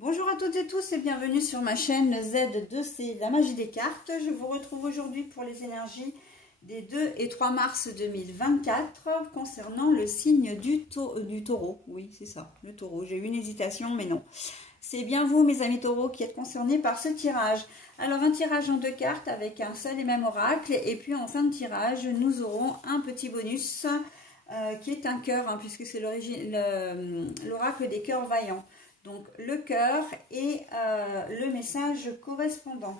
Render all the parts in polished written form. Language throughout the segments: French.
Bonjour à toutes et tous et bienvenue sur ma chaîne Z2C, la magie des cartes. Je vous retrouve aujourd'hui pour les énergies des 2 et 3 mars 2024 concernant le signe du taureau. Oui, c'est ça, le taureau. J'ai eu une hésitation, mais non. C'est bien vous, mes amis taureaux, qui êtes concernés par ce tirage. Alors, un tirage en 2 cartes avec un seul et même oracle. Et puis, en fin de tirage, nous aurons un petit bonus qui est un cœur, hein, puisque c'est l'oracle des cœurs vaillants. Donc le cœur et le message correspondant.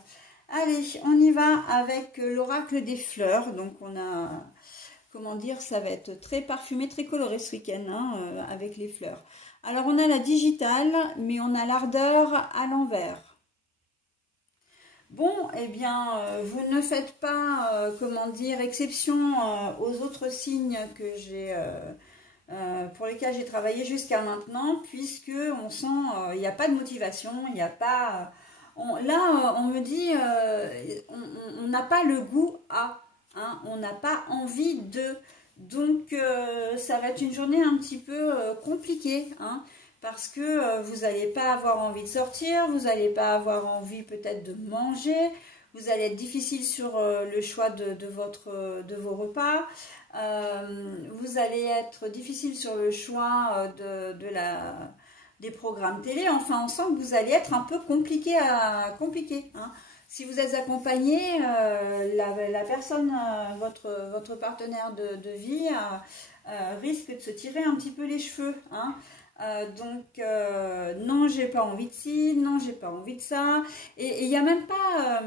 Allez, on y va avec l'oracle des fleurs. Donc on a, comment dire, ça va être très parfumé, très coloré ce week-end hein, avec les fleurs. Alors on a la digitale, mais on a l'ardeur à l'envers. Bon, eh bien, vous ne faites pas, comment dire, exception aux autres signes que j'ai... pour lesquels j'ai travaillé jusqu'à maintenant, puisque on sent il n'y a pas de motivation, il n'y a pas... là, on me dit, on n'a pas le goût à, hein, on n'a pas envie de... Donc, ça va être une journée un petit peu compliquée, hein, parce que vous n'allez pas avoir envie de sortir, vous n'allez pas avoir envie peut-être de manger, vous allez être difficile sur le choix de vos repas. Vous allez être difficile sur le choix des programmes télé. Enfin, on sent que vous allez être un peu compliqué hein. Si vous êtes accompagné, la personne, votre partenaire de vie risque de se tirer un petit peu les cheveux, hein. Non, j'ai pas envie de ci, non, j'ai pas envie de ça. Et il n'y a même pas...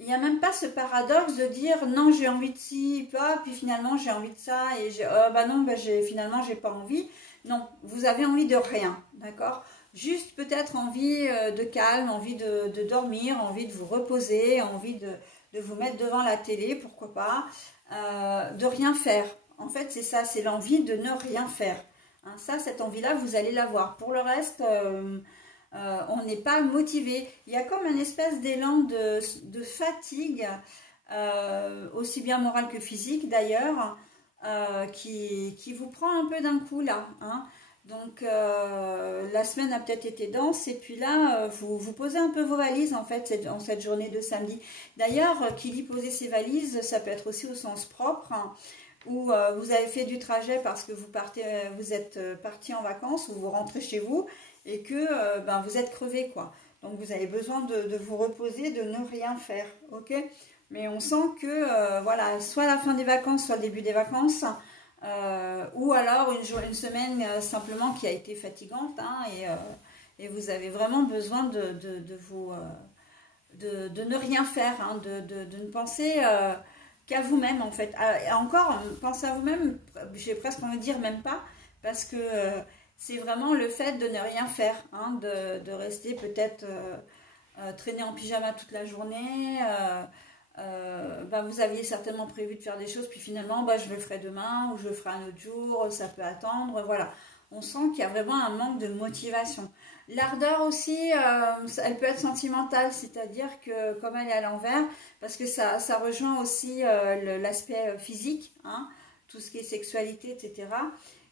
il n'y a même pas ce paradoxe de dire non j'ai envie de ci, puis finalement j'ai envie de ça et bah non, bah finalement j'ai pas envie. Non, vous avez envie de rien, d'accord? Juste peut-être envie de calme, envie de dormir, envie de vous reposer, envie de vous mettre devant la télé, pourquoi pas, de rien faire. En fait c'est ça, c'est l'envie de ne rien faire. Hein, ça, cette envie-là, vous allez l'avoir. Pour le reste... on n'est pas motivé. Il y a comme une espèce d'élan de fatigue, aussi bien morale que physique d'ailleurs, qui vous prend un peu d'un coup là. Hein. Donc la semaine a peut-être été dense et puis là, vous posez un peu vos valises en fait en cette journée de samedi. D'ailleurs, qui dit poser ses valises, ça peut être aussi au sens propre. Hein, où vous avez fait du trajet parce que vous êtes parti en vacances ou vous rentrez chez vous et que vous êtes crevé quoi. Donc vous avez besoin de vous reposer, de ne rien faire, ok? Mais on sent que voilà, soit la fin des vacances, soit le début des vacances, ou alors une semaine simplement qui a été fatigante hein, et vous avez vraiment besoin de ne rien faire, hein, de ne penser qu'à vous-même en fait. Encore, pensez à vous-même, j'ai presque envie de dire même pas, parce que c'est vraiment le fait de ne rien faire, hein, de rester peut-être traîner en pyjama toute la journée. Vous aviez certainement prévu de faire des choses, puis finalement je le ferai demain ou je le ferai un autre jour, ça peut attendre, voilà. On sent qu'il y a vraiment un manque de motivation. L'ardeur aussi, elle peut être sentimentale, c'est-à-dire que comme elle est à l'envers, parce que ça rejoint aussi l'aspect physique, hein, tout ce qui est sexualité, etc.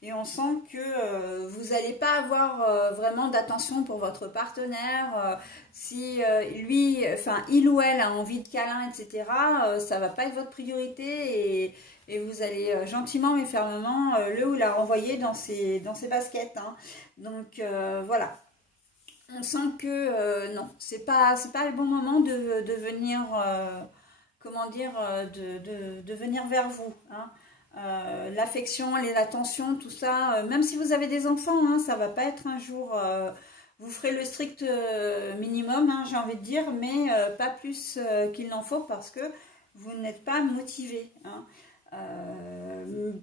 Et on sent que vous n'allez pas avoir vraiment d'attention pour votre partenaire. Si lui, enfin il ou elle a envie de câlin, etc., ça ne va pas être votre priorité et vous allez gentiment mais fermement le ou la renvoyer dans ses baskets. Hein. Donc voilà. On sent que non, c'est pas le bon moment de venir, comment dire, de venir vers vous. Hein. L'affection, l'attention, tout ça, même si vous avez des enfants, hein, ça va pas être un jour, vous ferez le strict minimum, hein, j'ai envie de dire, mais pas plus qu'il n'en faut parce que vous n'êtes pas motivé. Hein.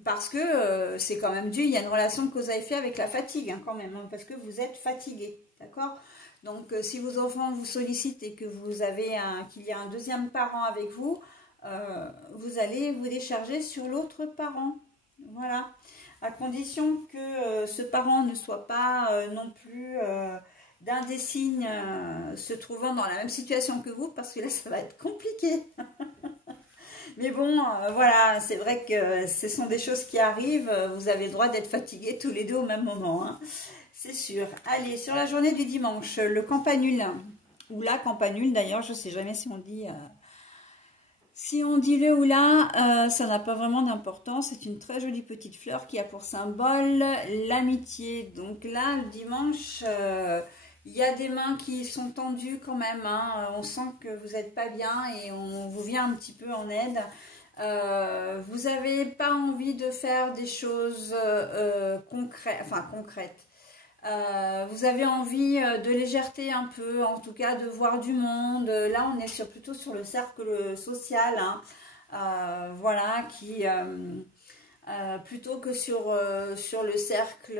Parce que c'est quand même dû, il y a une relation de cause à effet avec la fatigue hein, quand même, hein, parce que vous êtes fatigué, d'accord? Donc si vos enfants vous sollicitent et que vous avez qu'il y a un deuxième parent avec vous, vous allez vous décharger sur l'autre parent, voilà, à condition que ce parent ne soit pas non plus d'un des signes se trouvant dans la même situation que vous, parce que là ça va être compliqué. Mais bon, voilà, c'est vrai que ce sont des choses qui arrivent, vous avez le droit d'être fatigués tous les deux au même moment, hein. c'est sûr. Allez, sur la journée du dimanche, le campanule, ou la campanule d'ailleurs, je ne sais jamais si on dit... Si on dit le ou la, ça n'a pas vraiment d'importance. C'est une très jolie petite fleur qui a pour symbole l'amitié. Donc là, le dimanche, il y a des mains qui sont tendues quand même. Hein. On sent que vous n'êtes pas bien et on vous vient un petit peu en aide. Vous n'avez pas envie de faire des choses concrètes. Vous avez envie de légèreté un peu, en tout cas de voir du monde. Là, on est plutôt sur le cercle social, hein. Voilà, plutôt que sur le cercle,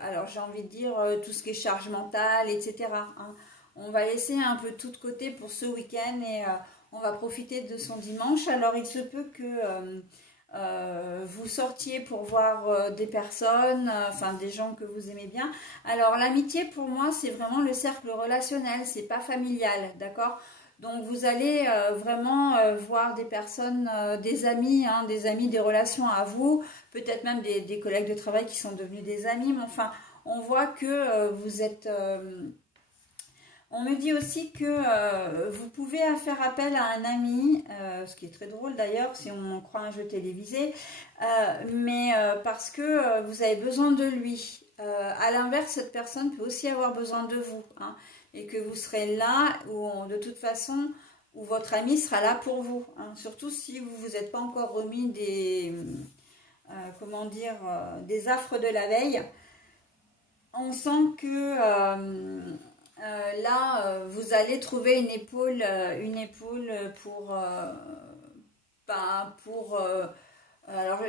alors j'ai envie de dire tout ce qui est charge mentale, etc. Hein. On va laisser un peu tout de côté pour ce week-end et on va profiter de son dimanche. Alors, il se peut que... vous sortiez pour voir des personnes, enfin des gens que vous aimez bien. Alors l'amitié pour moi c'est vraiment le cercle relationnel, c'est pas familial, d'accord? Donc vous allez vraiment voir des personnes, des amis, hein, des relations à vous, peut-être même des collègues de travail qui sont devenus des amis, mais enfin on voit que vous êtes... On me dit aussi que vous pouvez faire appel à un ami, ce qui est très drôle d'ailleurs si on croit un jeu télévisé, mais parce que vous avez besoin de lui. À l'inverse, cette personne peut aussi avoir besoin de vous, hein, et que vous serez là, ou de toute façon, où votre ami sera là pour vous. Hein, surtout si vous ne vous êtes pas encore remis des, comment dire, des affres de la veille. On sent que... là, vous allez trouver une épaule pour, alors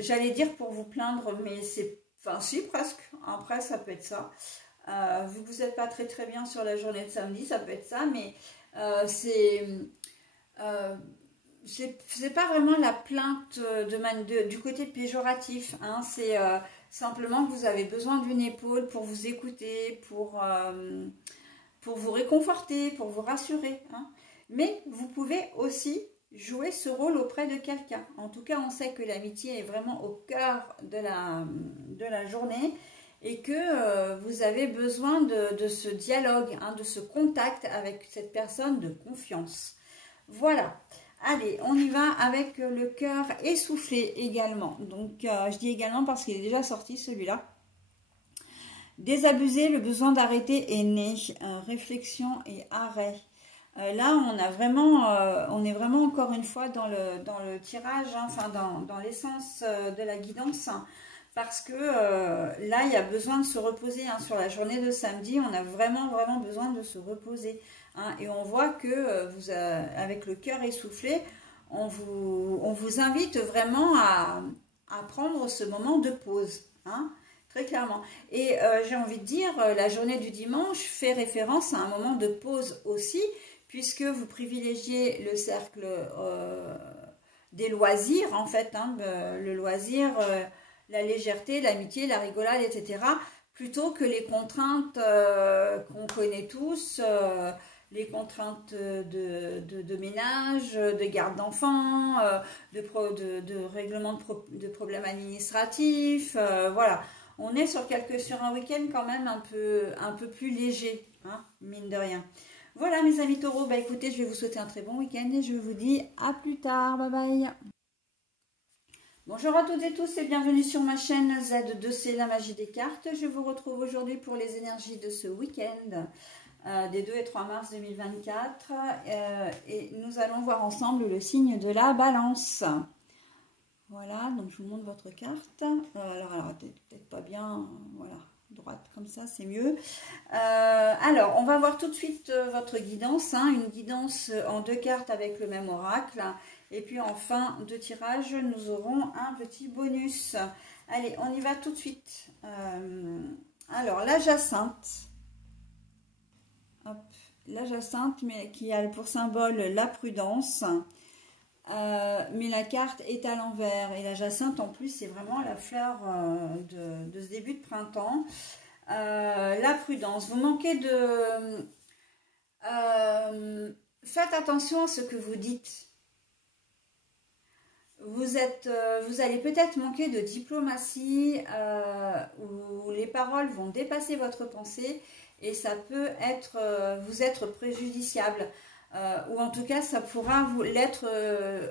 j'allais dire pour vous plaindre, mais c'est, enfin si presque, après ça peut être ça. Vu que vous n'êtes pas très très bien sur la journée de samedi, ça peut être ça, mais c'est pas vraiment la plainte du côté péjoratif, hein, c'est simplement que vous avez besoin d'une épaule pour vous écouter, pour vous réconforter, pour vous rassurer. Hein. Mais vous pouvez aussi jouer ce rôle auprès de quelqu'un. En tout cas, on sait que l'amitié est vraiment au cœur de la journée et que vous avez besoin de ce dialogue, hein, de ce contact avec cette personne de confiance. Voilà. Allez, on y va avec le cœur essoufflé également. Donc, je dis également parce qu'il est déjà sorti celui-là. Désabusé, le besoin d'arrêter est né. Réflexion et arrêt. Là, on est vraiment encore une fois dans le tirage, hein, enfin dans l'essence de la guidance. Hein, parce que là, il y a besoin de se reposer. Hein, sur la journée de samedi, on a vraiment besoin de se reposer. Hein, et on voit que avec le cœur essoufflé, on vous invite vraiment à prendre ce moment de pause. Hein, très clairement. Et j'ai envie de dire, la journée du dimanche fait référence à un moment de pause aussi, puisque vous privilégiez le cercle des loisirs, en fait, hein, le loisir, la légèreté, l'amitié, la rigolade, etc., plutôt que les contraintes qu'on connaît tous, les contraintes de ménage, de garde d'enfants, de règlement de problèmes administratifs, voilà. On est sur un week-end quand même un peu plus léger, hein, mine de rien. Voilà mes amis taureaux, bah écoutez, je vais vous souhaiter un très bon week-end et je vous dis à plus tard, bye bye. Bonjour à toutes et tous et bienvenue sur ma chaîne Z2C, la magie des cartes. Je vous retrouve aujourd'hui pour les énergies de ce week-end des 2 et 3 mars 2024 et nous allons voir ensemble le signe de la balance. Voilà, donc je vous montre votre carte. Alors peut-être pas bien, voilà, droite comme ça, c'est mieux. Alors, on va voir tout de suite votre guidance, hein, une guidance en 2 cartes avec le même oracle. Et puis en fin de tirage, nous aurons un petit bonus. Allez, on y va tout de suite. Alors, la jacinthe. Hop, la jacinthe, mais qui a pour symbole la prudence. Mais la carte est à l'envers et la jacinthe en plus c'est vraiment la fleur de ce début de printemps. La prudence, vous manquez de faites attention à ce que vous dites. vous allez peut-être manquer de diplomatie, où les paroles vont dépasser votre pensée et ça peut vous être préjudiciable. Ou en tout cas, ça pourra vous l'être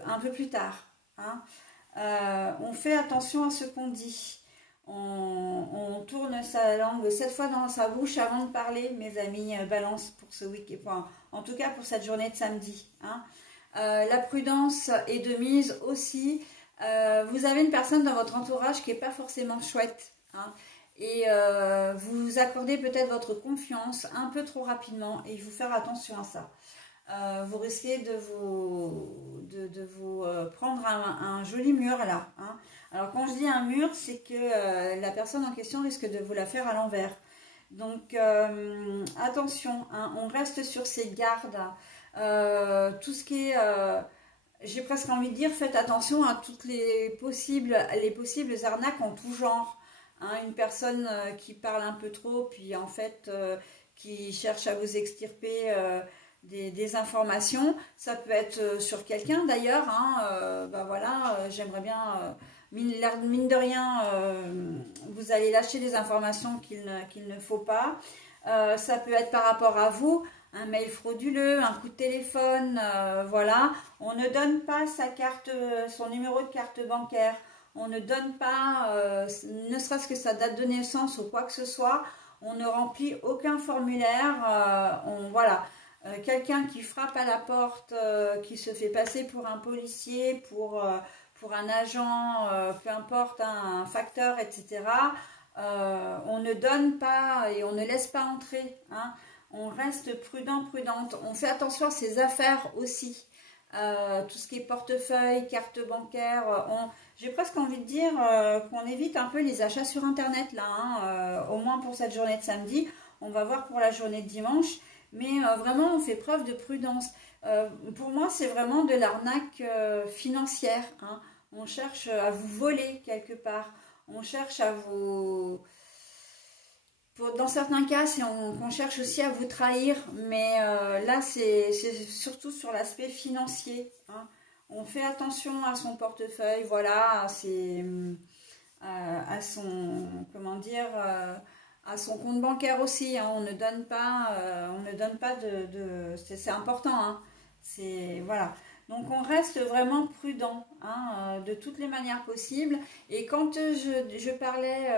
un peu plus tard. Hein. On fait attention à ce qu'on dit. On tourne sa langue 7 fois dans sa bouche avant de parler, mes amis balance pour ce week-end, enfin, en tout cas pour cette journée de samedi. Hein. La prudence est de mise aussi. Vous avez une personne dans votre entourage qui n'est pas forcément chouette. Hein, et vous accordez peut-être votre confiance un peu trop rapidement et il faut faire attention à ça. Vous risquez de vous prendre un joli mur là. Hein. Alors quand je dis un mur, c'est que la personne en question risque de vous la faire à l'envers. Donc attention, hein, on reste sur ses gardes. Tout ce qui est, j'ai presque envie de dire, faites attention à toutes les possibles arnaques en tout genre. Hein, une personne qui parle un peu trop, puis en fait qui cherche à vous extirper des informations, ça peut être sur quelqu'un d'ailleurs. Hein, ben voilà, j'aimerais bien, mine de rien, vous allez lâcher des informations qu'il ne faut pas. Ça peut être par rapport à vous. Un mail frauduleux, un coup de téléphone, voilà. On ne donne pas sa carte, son numéro de carte bancaire. On ne donne pas, ne serait-ce que sa date de naissance ou quoi que ce soit. On ne remplit aucun formulaire. Voilà. Quelqu'un qui frappe à la porte, qui se fait passer pour un policier, pour un agent, peu importe, hein, un facteur, etc. On ne donne pas et on ne laisse pas entrer. Hein. On reste prudent, prudente. On fait attention à ses affaires aussi. Tout ce qui est portefeuille, carte bancaire. J'ai presque envie de dire qu'on évite un peu les achats sur Internet, là. Hein, au moins pour cette journée de samedi. On va voir pour la journée de dimanche. Mais vraiment, on fait preuve de prudence. Pour moi, c'est vraiment de l'arnaque financière. Hein. On cherche à vous voler quelque part. On cherche à vous... Dans certains cas, on cherche aussi à vous trahir, mais là, c'est surtout sur l'aspect financier. Hein. On fait attention à son portefeuille, voilà, à son, comment dire, à son compte bancaire aussi. Hein. On ne donne pas c'est important. Hein. Voilà. Donc on reste vraiment prudent, hein, de toutes les manières possibles. Et quand je parlais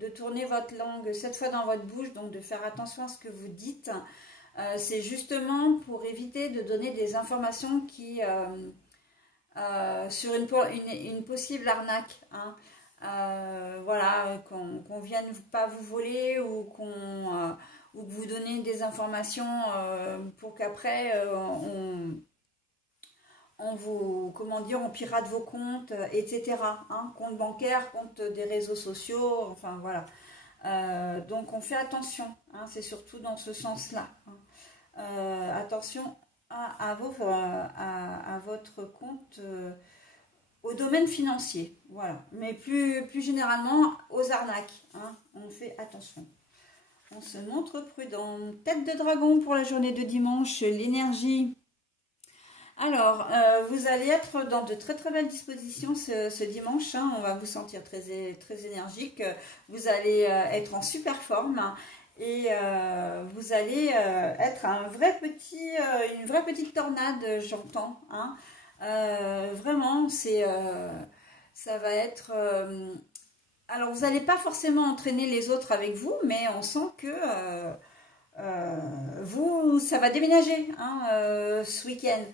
de tourner votre langue 7 fois dans votre bouche, donc de faire attention à ce que vous dites, c'est justement pour éviter de donner des informations qui sur une possible arnaque. Hein. Voilà, qu'on vienne pas vous voler ou ou que vous donnez des informations pour qu'après on vous, comment dire, on pirate vos comptes, etc. Hein, compte bancaire, compte des réseaux sociaux, enfin voilà. Donc on fait attention, hein, c'est surtout dans ce sens-là. Hein. Attention à votre compte, au domaine financier, voilà. Mais plus généralement aux arnaques, hein, on fait attention. On se montre prudent. Tête de dragon pour la journée de dimanche, l'énergie. Alors, vous allez être dans de très très belles dispositions ce dimanche. Hein. On va vous sentir très énergique. Vous allez être en super forme. Hein. Et vous allez être une vraie petite tornade, j'entends. Hein. Vraiment, ça va être... alors, vous n'allez pas forcément entraîner les autres avec vous, mais on sent que ça va déménager, hein, ce week-end.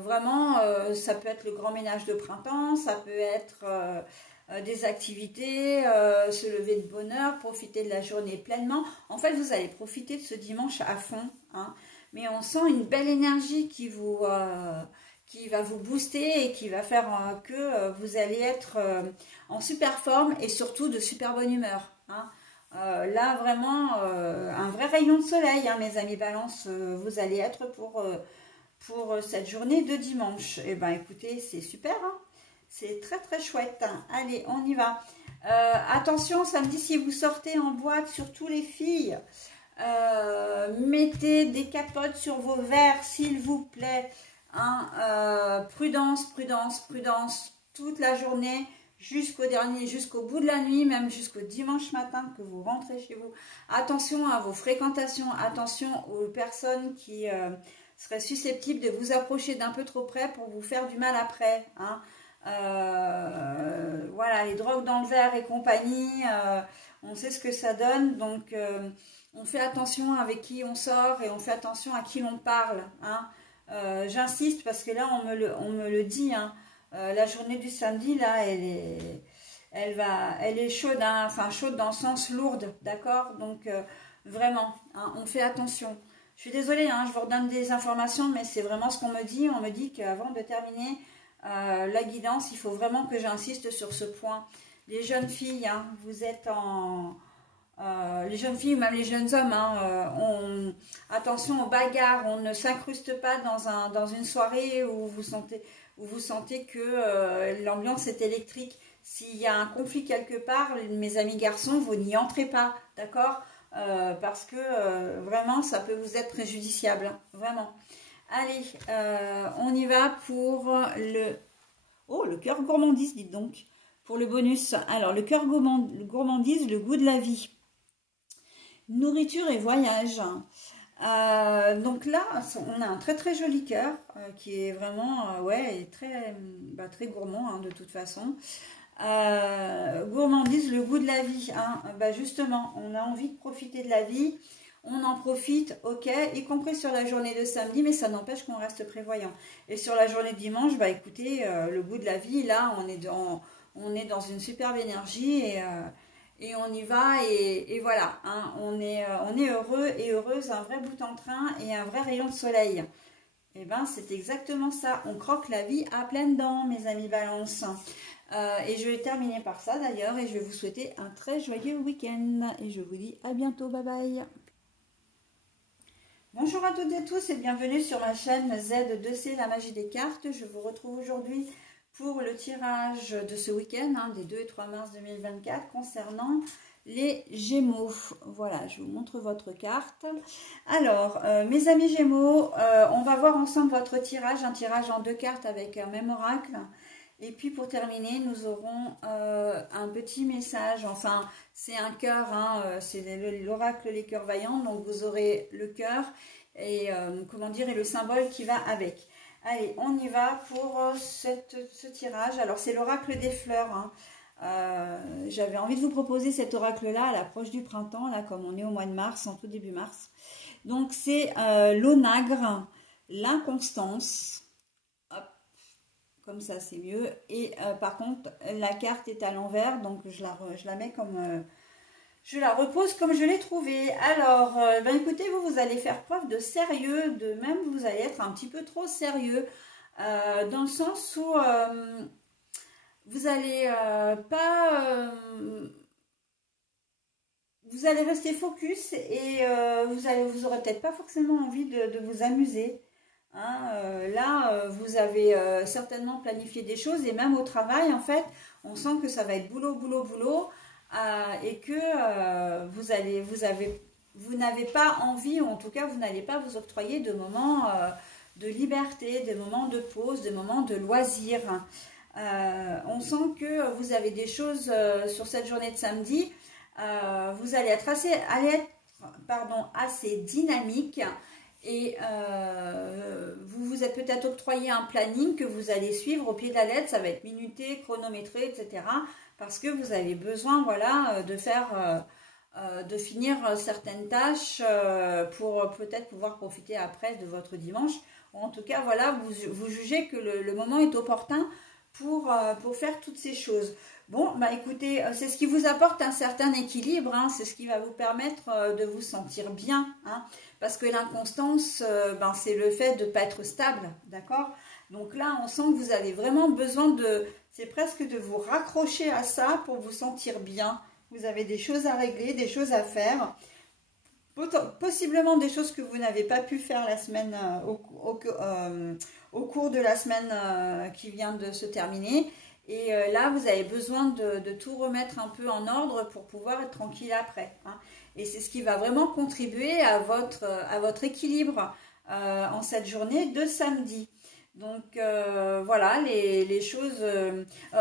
Vraiment, ça peut être le grand ménage de printemps, ça peut être des activités, se lever de bonne heure, profiter de la journée pleinement. En fait, vous allez profiter de ce dimanche à fond, hein. Mais on sent une belle énergie qui va vous booster et qui va faire que vous allez être en super forme et surtout de super bonne humeur. Hein. Là, vraiment, un vrai rayon de soleil, hein, mes amis Balance, vous allez être pour cette journée de dimanche. Et ben écoutez, c'est super, hein, c'est très très chouette. Hein. Allez, on y va. Attention, samedi, si vous sortez en boîte, surtout les filles, mettez des capotes sur vos verres, s'il vous plaît. Hein, prudence, prudence, prudence toute la journée jusqu'au bout de la nuit, même jusqu'au dimanche matin que vous rentrez chez vous. Attention à vos fréquentations, attention aux personnes qui seraient susceptibles de vous approcher d'un peu trop près pour vous faire du mal après. Hein. Voilà, les drogues dans le verre et compagnie, on sait ce que ça donne, donc on fait attention avec qui on sort et on fait attention à qui l'on parle. Hein. J'insiste parce que là on me le dit, hein. La journée du samedi là elle est chaude, hein, enfin chaude dans le sens lourde, d'accord, donc vraiment, hein, on fait attention. Je suis désolée, hein, je vous redonne des informations, mais c'est vraiment ce qu'on me dit. On me dit qu'avant de terminer la guidance, il faut vraiment que j'insiste sur ce point. Les jeunes filles, hein, vous êtes en... les jeunes filles ou même les jeunes hommes, hein, attention aux bagarres, on ne s'incruste pas dans une soirée où vous sentez que l'ambiance est électrique. S'il y a un conflit quelque part, mes amis garçons, vous n'y entrez pas, d'accord, parce que vraiment, ça peut vous être préjudiciable, hein, vraiment. Allez, on y va pour le... Oh, le cœur gourmandise, dites donc, pour le bonus. Alors, le cœur gourmandise, le goût de la vie. Nourriture et voyage. Donc là, on a un très très joli cœur qui est vraiment ouais, très gourmand, hein, de toute façon. Gourmandise, le goût de la vie, hein. Justement, on a envie de profiter de la vie, on en profite, ok, y compris sur la journée de samedi, mais ça n'empêche qu'on reste prévoyant. Et sur la journée de dimanche, écoutez, le goût de la vie, là, on est dans une superbe énergie et on y va et voilà, hein, on est heureux et heureuse, un vrai bout en train et un vrai rayon de soleil. Et ben c'est exactement ça, on croque la vie à pleines dents, mes amis Balance. Et je vais terminer par ça d'ailleurs et je vais vous souhaiter un très joyeux week-end et je vous dis à bientôt, bye bye. Bonjour à toutes et tous et bienvenue sur ma chaîne Z2C, la magie des cartes. Je vous retrouve aujourd'hui pour le tirage de ce week-end, hein, des 2 et 3 mars 2024, concernant les Gémeaux. Voilà, je vous montre votre carte. Alors, mes amis Gémeaux, on va voir ensemble votre tirage, un tirage en 2 cartes avec un même oracle. Et puis pour terminer, nous aurons un petit message, enfin c'est un cœur, hein, c'est l'oracle Les Cœurs Vaillants, donc vous aurez le cœur et comment dire, et le symbole qui va avec. Allez, on y va pour ce tirage. Alors c'est l'oracle des fleurs, hein. J'avais envie de vous proposer cet oracle-là à l'approche du printemps, là comme on est au mois de mars, en tout début mars. Donc c'est l'onagre, l'inconstance. Comme ça, c'est mieux. Et par contre, la carte est à l'envers, donc je la mets comme... je la repose comme je l'ai trouvée. Alors, écoutez, vous allez faire preuve de sérieux, même vous allez être un petit peu trop sérieux, dans le sens où vous allez vous allez rester focus et vous aurez peut-être pas forcément envie de vous amuser. Hein, là, vous avez certainement planifié des choses et même au travail, en fait, on sent que ça va être boulot, boulot, boulot et que vous n'avez pas envie, ou en tout cas, vous n'allez pas vous octroyer de moments de liberté, de moments de pause, de moments de loisirs. On sent que vous avez des choses sur cette journée de samedi, vous allez être assez dynamique. Et vous vous êtes peut-être octroyé un planning que vous allez suivre au pied de la lettre, ça va être minuté, chronométré, etc. Parce que vous avez besoin, voilà, de finir certaines tâches pour peut-être pouvoir profiter après de votre dimanche. Ou en tout cas, voilà, vous jugez que le moment est opportun pour faire toutes ces choses. Bon, écoutez, c'est ce qui vous apporte un certain équilibre, hein, c'est ce qui va vous permettre de vous sentir bien, hein, parce que l'inconstance, c'est le fait de ne pas être stable, d'accord? Donc là, on sent que vous avez vraiment besoin c'est presque de vous raccrocher à ça pour vous sentir bien. Vous avez des choses à régler, des choses à faire, possiblement des choses que vous n'avez pas pu faire la semaine, au cours de la semaine qui vient de se terminer. Et là, vous avez besoin de tout remettre un peu en ordre pour pouvoir être tranquille après, hein. Et c'est ce qui va vraiment contribuer à votre équilibre en cette journée de samedi. Donc voilà, les choses...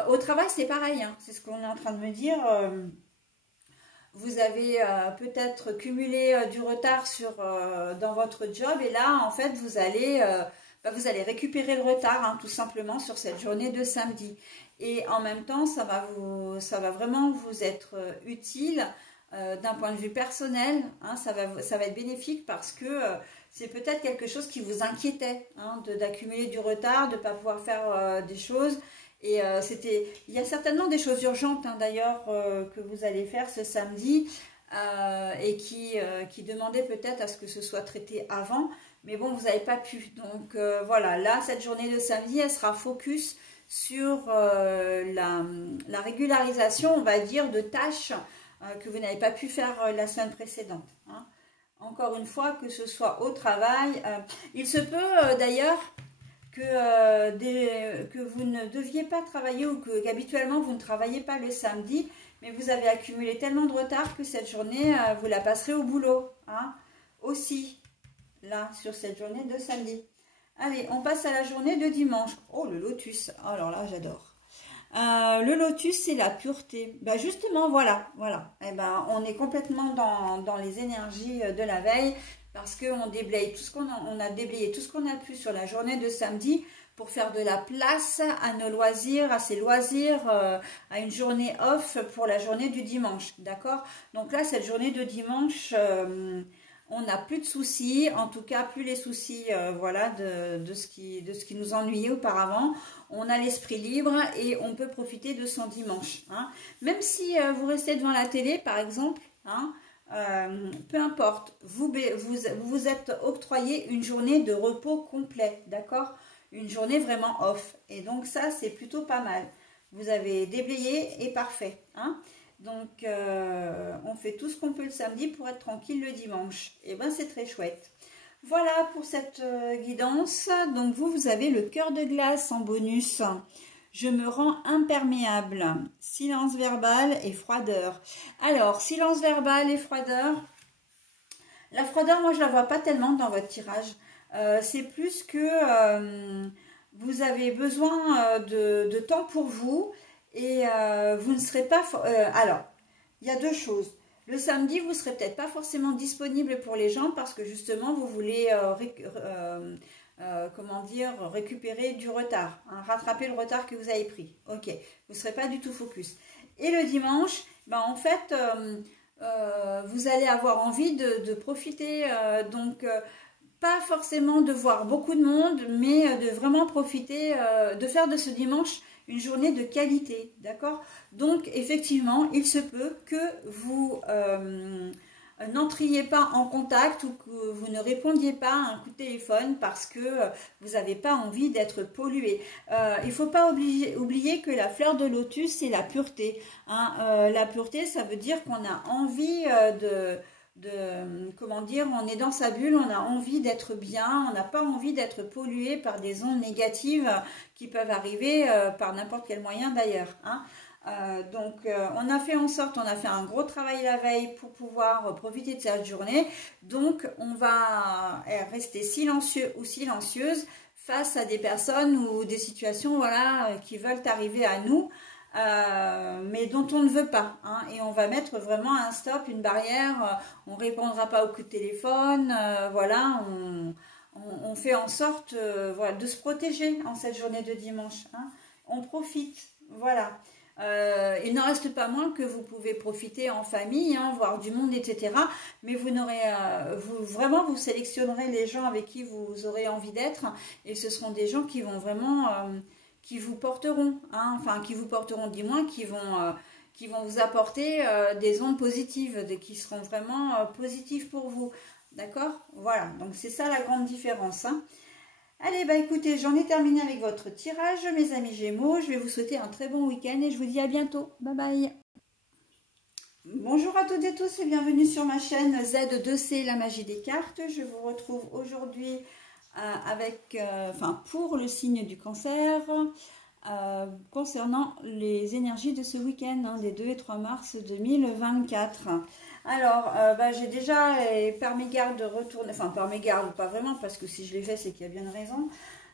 au travail, c'est pareil, hein, c'est ce qu'on est en train de me dire. Vous avez peut-être cumulé du retard dans votre job et là, en fait, vous allez récupérer le retard, hein, tout simplement, sur cette journée de samedi. Et en même temps, ça va vraiment vous être utile d'un point de vue personnel, hein, ça va être bénéfique parce que c'est peut-être quelque chose qui vous inquiétait, hein, d'accumuler du retard, de ne pas pouvoir faire des choses. Et il y a certainement des choses urgentes, hein, d'ailleurs, que vous allez faire ce samedi et qui demandaient peut-être à ce que ce soit traité avant. Mais bon, vous n'avez pas pu. Donc voilà, là, cette journée de samedi, elle sera focus sur la régularisation, on va dire, de tâches que vous n'avez pas pu faire la semaine précédente, hein. Encore une fois, que ce soit au travail. Il se peut d'ailleurs que vous ne deviez pas travailler ou qu'habituellement vous ne travaillez pas le samedi, mais vous avez accumulé tellement de retard que cette journée, vous la passerez au boulot, hein, aussi, là, sur cette journée de samedi. Allez, on passe à la journée de dimanche. Oh, le lotus, alors là, j'adore. Le lotus, c'est la pureté. Ben justement, voilà. Eh ben, on est complètement dans les énergies de la veille parce qu'on déblaye tout ce on a déblayé tout ce qu'on a pu sur la journée de samedi pour faire de la place à nos loisirs, à ces loisirs, à une journée off pour la journée du dimanche. D'accord? Donc là, cette journée de dimanche, on n'a plus de soucis, en tout cas plus les soucis voilà, de ce qui nous ennuyait auparavant. On a l'esprit libre et on peut profiter de son dimanche, hein. Même si vous restez devant la télé par exemple, hein, peu importe, vous êtes octroyé une journée de repos complet, d'accord? Une journée vraiment off. Et donc ça, c'est plutôt pas mal. Vous avez déblayé et parfait, hein? Donc, on fait tout ce qu'on peut le samedi pour être tranquille le dimanche. Et ben, c'est très chouette. Voilà pour cette guidance. Donc, vous avez le cœur de glace en bonus. Je me rends imperméable. Silence verbal et froideur. Alors, silence verbal et froideur. La froideur, moi, je la vois pas tellement dans votre tirage. C'est plus que vous avez besoin de temps pour vous. Et vous ne serez pas... alors, il y a deux choses. Le samedi, vous ne serez peut-être pas forcément disponible pour les gens parce que justement, vous voulez comment dire, récupérer du retard, hein, rattraper le retard que vous avez pris. Ok, vous ne serez pas du tout focus. Et le dimanche, ben, en fait, vous allez avoir envie de profiter. Donc, pas forcément de voir beaucoup de monde, mais de vraiment profiter, de faire de ce dimanche une journée de qualité, d'accord? Donc, effectivement, il se peut que vous n'entriez pas en contact ou que vous ne répondiez pas à un coup de téléphone parce que vous n'avez pas envie d'être pollué. Il ne faut pas oublier que la fleur de lotus, c'est la pureté, hein. La pureté, ça veut dire qu'on a envie comment dire, on est dans sa bulle, on a envie d'être bien, on n'a pas envie d'être pollué par des ondes négatives qui peuvent arriver par n'importe quel moyen d'ailleurs, hein. Donc on a fait en sorte, on a fait un gros travail la veille pour pouvoir profiter de cette journée. Donc on va rester silencieux ou silencieuse face à des personnes ou des situations, voilà, qui veulent arriver à nous, mais dont on ne veut pas, hein. Et on va mettre vraiment un stop, une barrière. On répondra pas au coup de téléphone, voilà, on fait en sorte voilà, de se protéger en cette journée de dimanche, hein. On profite, voilà. Il n'en reste pas moins que vous pouvez profiter en famille, hein, voir du monde, etc. Mais vous n'aurez, vraiment, vous sélectionnerez les gens avec qui vous aurez envie d'être, et ce seront des gens qui vont vraiment, qui vous porteront, hein, enfin qui vous porteront, du moins, qui vont vous apporter des ondes positives, qui seront vraiment positives pour vous, d'accord? Voilà, donc c'est ça la grande différence, hein. Allez, bah écoutez, j'en ai terminé avec votre tirage, mes amis Gémeaux. Je vais vous souhaiter un très bon week-end et je vous dis à bientôt. Bye bye. Bonjour à toutes et tous et bienvenue sur ma chaîne Z2C, la magie des cartes. Je vous retrouve aujourd'hui pour le signe du Cancer, concernant les énergies de ce week-end, hein, des 2 et 3 mars 2024. Alors, j'ai déjà, par mégarde, retourné, enfin par mégarde, pas vraiment, parce que si je l'ai fait, c'est qu'il y a bien une raison.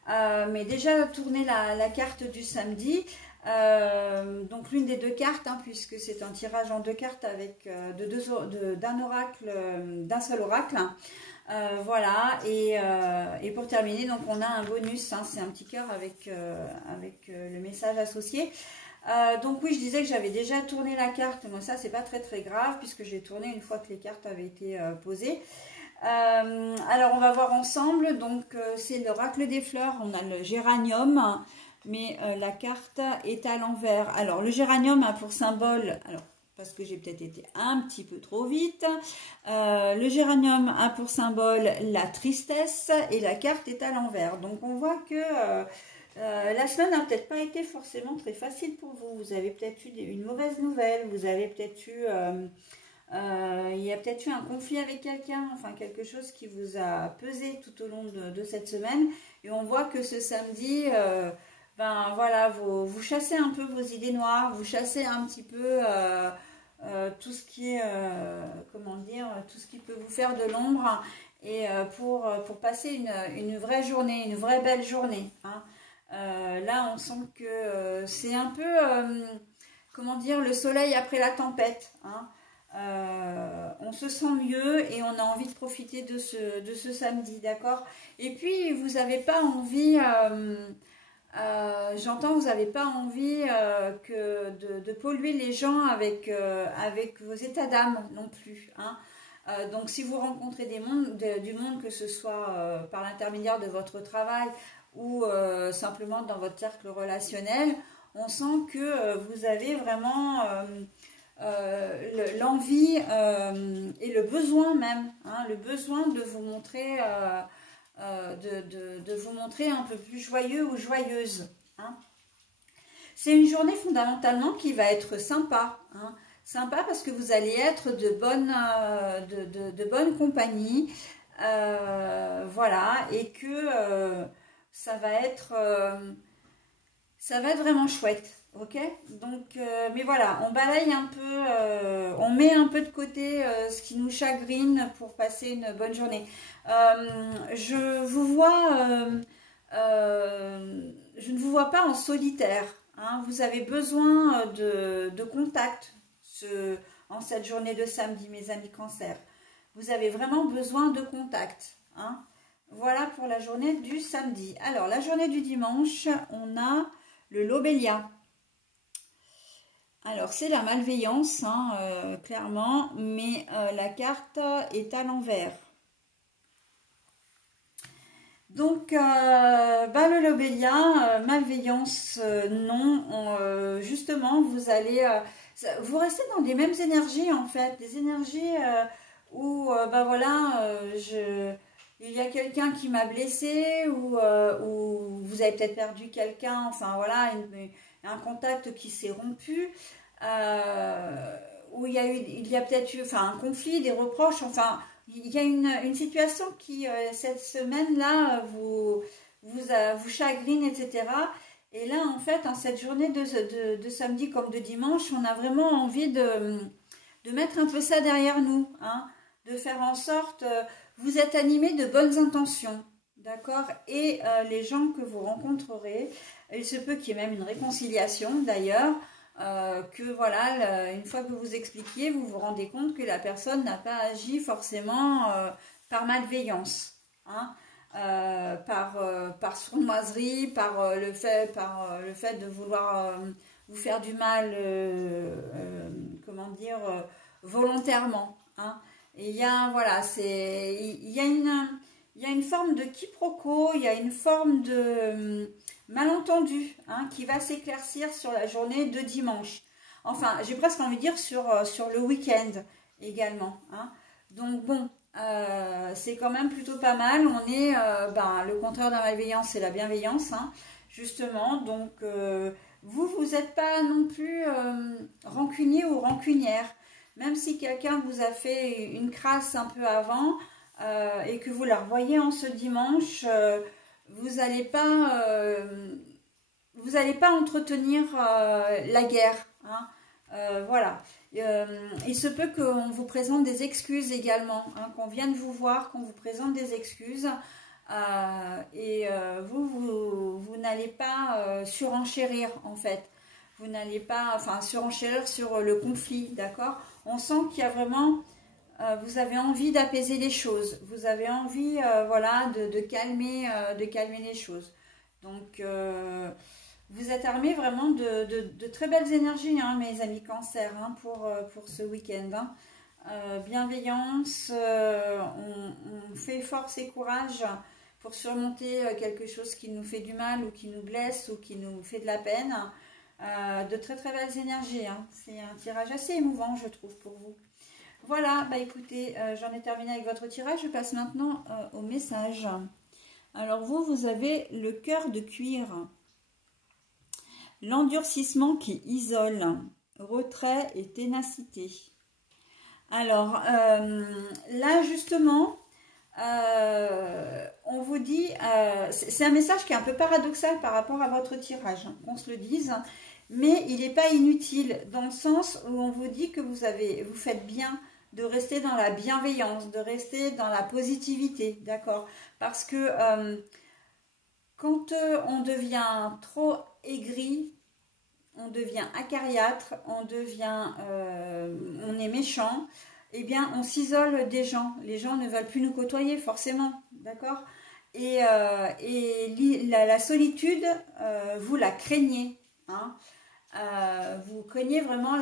mais déjà tourner la carte du samedi. Donc l'une des deux cartes, hein, puisque c'est un tirage en deux cartes avec d'un oracle, d'un seul oracle. Voilà, et pour terminer, donc on a un bonus, hein, c'est un petit cœur avec le message associé. Donc oui, je disais que j'avais déjà tourné la carte, moi ça c'est pas très grave puisque j'ai tourné une fois que les cartes avaient été posées. Alors on va voir ensemble, donc c'est l'oracle des fleurs, on a le géranium, mais la carte est à l'envers. Alors le géranium a pour symbole, alors parce que j'ai peut-être été un petit peu trop vite, le géranium a pour symbole la tristesse et la carte est à l'envers. Donc on voit que la semaine n'a peut-être pas été forcément très facile pour vous. Vous avez peut-être eu une mauvaise nouvelle, vous avez peut-être eu... il y a peut-être eu un conflit avec quelqu'un, enfin quelque chose qui vous a pesé tout au long de cette semaine. Et on voit que ce samedi, ben voilà, vous chassez un peu vos idées noires, vous chassez un petit peu tout ce qui est, comment dire, tout ce qui peut vous faire de l'ombre. Et pour passer une vraie journée, une vraie belle journée. Hein. Là, on sent que c'est un peu, comment dire, le soleil après la tempête. Hein. On se sent mieux et on a envie de profiter de ce samedi, d'accord? Et puis, vous n'avez pas envie, j'entends, vous n'avez pas envie de polluer les gens avec vos états d'âme non plus. Hein. Donc, si vous rencontrez du monde, que ce soit par l'intermédiaire de votre travail ou simplement dans votre cercle relationnel, on sent que vous avez vraiment l'envie et le besoin même, hein, le besoin de vous montrer, de vous montrer un peu plus joyeux ou joyeuse. Hein. C'est une journée fondamentalement qui va être sympa. Hein. Sympa parce que vous allez être de bonne compagnie. Voilà, et que ça va être vraiment chouette. Ok, donc, mais voilà, on balaye un peu, on met un peu de côté ce qui nous chagrine pour passer une bonne journée. Je ne vous vois pas en solitaire. Hein, vous avez besoin de contact en cette journée de samedi, mes amis Cancer. Vous avez vraiment besoin de contact. Hein. Voilà pour la journée du samedi. Alors, la journée du dimanche, on a le Lobélia. Alors, c'est la malveillance, hein, clairement, mais la carte est à l'envers. Donc, le Lobélia, malveillance, non. Justement, vous allez... vous restez dans les mêmes énergies, en fait. Des énergies où, voilà, il y a quelqu'un qui m'a blessé, ou vous avez peut-être perdu quelqu'un, enfin, voilà, un contact qui s'est rompu, où il y a peut-être eu un conflit, des reproches, enfin, il y a une situation qui, cette semaine-là, vous chagrine, etc. Et là, en fait, en cette journée de samedi comme de dimanche, on a vraiment envie de mettre un peu ça derrière nous, hein, de faire en sorte, vous êtes animés de bonnes intentions, d'accord? Et les gens que vous rencontrerez, il se peut qu'il y ait même une réconciliation d'ailleurs, que voilà, une fois que vous expliquiez, vous vous rendez compte que la personne n'a pas agi forcément par malveillance, hein, par sournoiserie, par le fait de vouloir vous faire du mal, comment dire, volontairement. Hein. Et il y a, voilà, il y a une forme de quiproquo, il y a une forme de malentendu, hein, qui va s'éclaircir sur la journée de dimanche. Enfin, j'ai presque envie de dire sur le week-end également. Hein. Donc bon, c'est quand même plutôt pas mal. On est, le contraire de la malveillance, c'est la bienveillance, hein, justement. Donc, vous n'êtes pas non plus rancunier ou rancunière. Même si quelqu'un vous a fait une crasse un peu avant et que vous la revoyez en ce dimanche, vous n'allez pas entretenir la guerre. Hein. Voilà. Il se peut qu'on vous présente des excuses également, hein, qu'on vienne vous voir, qu'on vous présente des excuses. vous n'allez pas surenchérir en fait. Vous n'allez pas, enfin, surenchérir sur le conflit, d'accord? On sent qu'il y a vraiment, vous avez envie d'apaiser les choses. Vous avez envie, voilà, de calmer les choses. Donc, vous êtes armés vraiment de très belles énergies, hein, mes amis Cancer, hein, pour ce week-end. Hein. Bienveillance, on fait force et courage pour surmonter quelque chose qui nous fait du mal ou qui nous blesse ou qui nous fait de la peine. De très très belles énergies. Hein. C'est un tirage assez émouvant, je trouve, pour vous. Voilà, bah écoutez, j'en ai terminé avec votre tirage. Je passe maintenant au message. Alors vous avez le cœur de cuir. L'endurcissement qui isole. Retrait et ténacité. Alors, là justement, on vous dit, c'est un message qui est un peu paradoxal par rapport à votre tirage, hein, qu'on se le dise, mais il n'est pas inutile dans le sens où on vous dit que vous faites bien de rester dans la bienveillance, de rester dans la positivité, d'accord? Parce que quand on devient trop aigri, on devient acariâtre, on est méchant, eh bien on s'isole des gens. Les gens ne veulent plus nous côtoyer forcément, d'accord? Et la solitude, vous la craignez, hein? Vous craignez vraiment